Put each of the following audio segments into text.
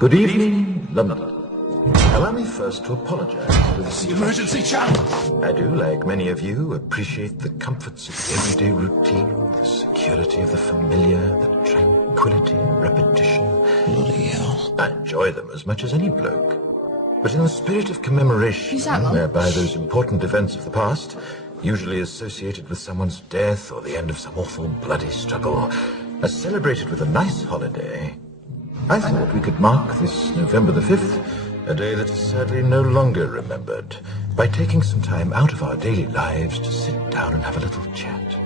Good evening, London. Allow me first to apologize for this emergency channel. I do, like many of you, appreciate the comforts of everyday routine, the security of the familiar, the tranquility and repetition. Bloody hell. I enjoy them as much as any bloke. But in the spirit of commemoration, whereby those important events of the past, usually associated with someone's death or the end of some awful bloody struggle, are celebrated with a nice holiday, I thought we could mark this November the 5th, a day that is sadly no longer remembered, by taking some time out of our daily lives to sit down and have a little chat.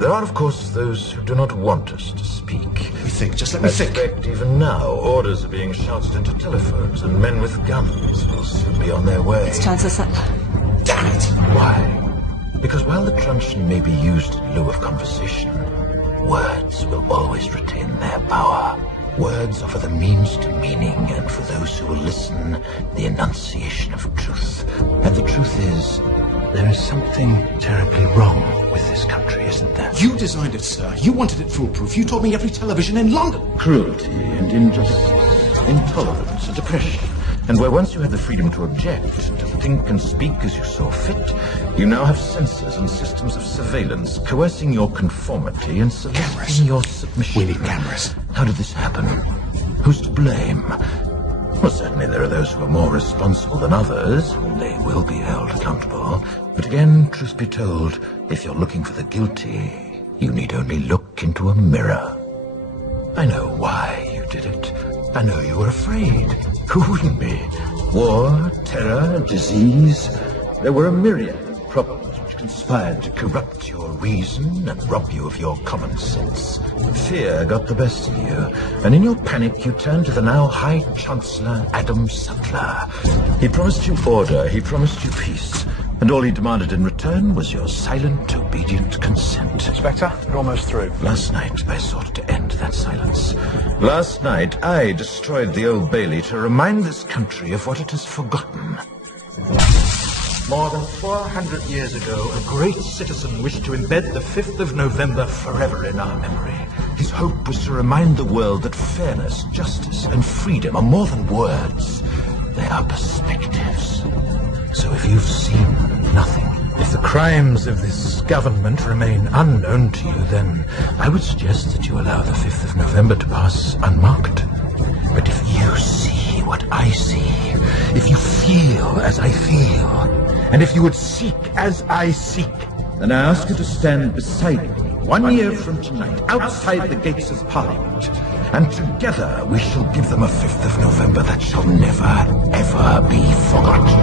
There are, of course, those who do not want us to speak. Let me think, just let me think. I suspect even now, orders are being shouted into telephones, and men with guns will soon be on their way. It's Chancellor Sutler. Damn it! Why? Because while the truncheon may be used in lieu of conversation, words will always retain their power. Words offer the means to meaning, and for those who will listen, the enunciation of truth. And the truth is, there is something terribly wrong with this country, isn't there? You designed it, sir. You wanted it foolproof. You told me every television in London. Cruelty and injustice, intolerance and oppression. And where once you had the freedom to object, to think and speak as you saw fit, you now have censors and systems of surveillance coercing your conformity and soliciting your submission. We need cameras. How did this happen? Who's to blame? Well, certainly there are those who are more responsible than others, and they will be held accountable. But again, truth be told, if you're looking for the guilty, you need only look into a mirror. I know why you did it. I know you were afraid. Who wouldn't be? War, terror, disease. There were a myriad of problems which conspired to corrupt your reason and rob you of your common sense. Fear got the best of you, and in your panic you turned to the now High Chancellor Adam Sutler. He promised you order, he promised you peace, and all he demanded in return was your silent, obedient consent. Inspector, we're almost through. Last night, I sought to end that silence. Last night, I destroyed the Old Bailey to remind this country of what it has forgotten. More than 400 years ago, a great citizen wished to embed the 5th of November forever in our memory. His hope was to remind the world that fairness, justice, and freedom are more than words. They are perspectives. So if you've seen nothing, if the crimes of this government remain unknown to you, then I would suggest that you allow the 5th of November to pass unmarked. But if you see what I see, if you feel as I feel, and if you would seek as I seek, then I ask you to stand beside me 1 year from tonight, outside the gates of Parliament, and together we shall give them a 5th of November that shall never, ever be forgotten.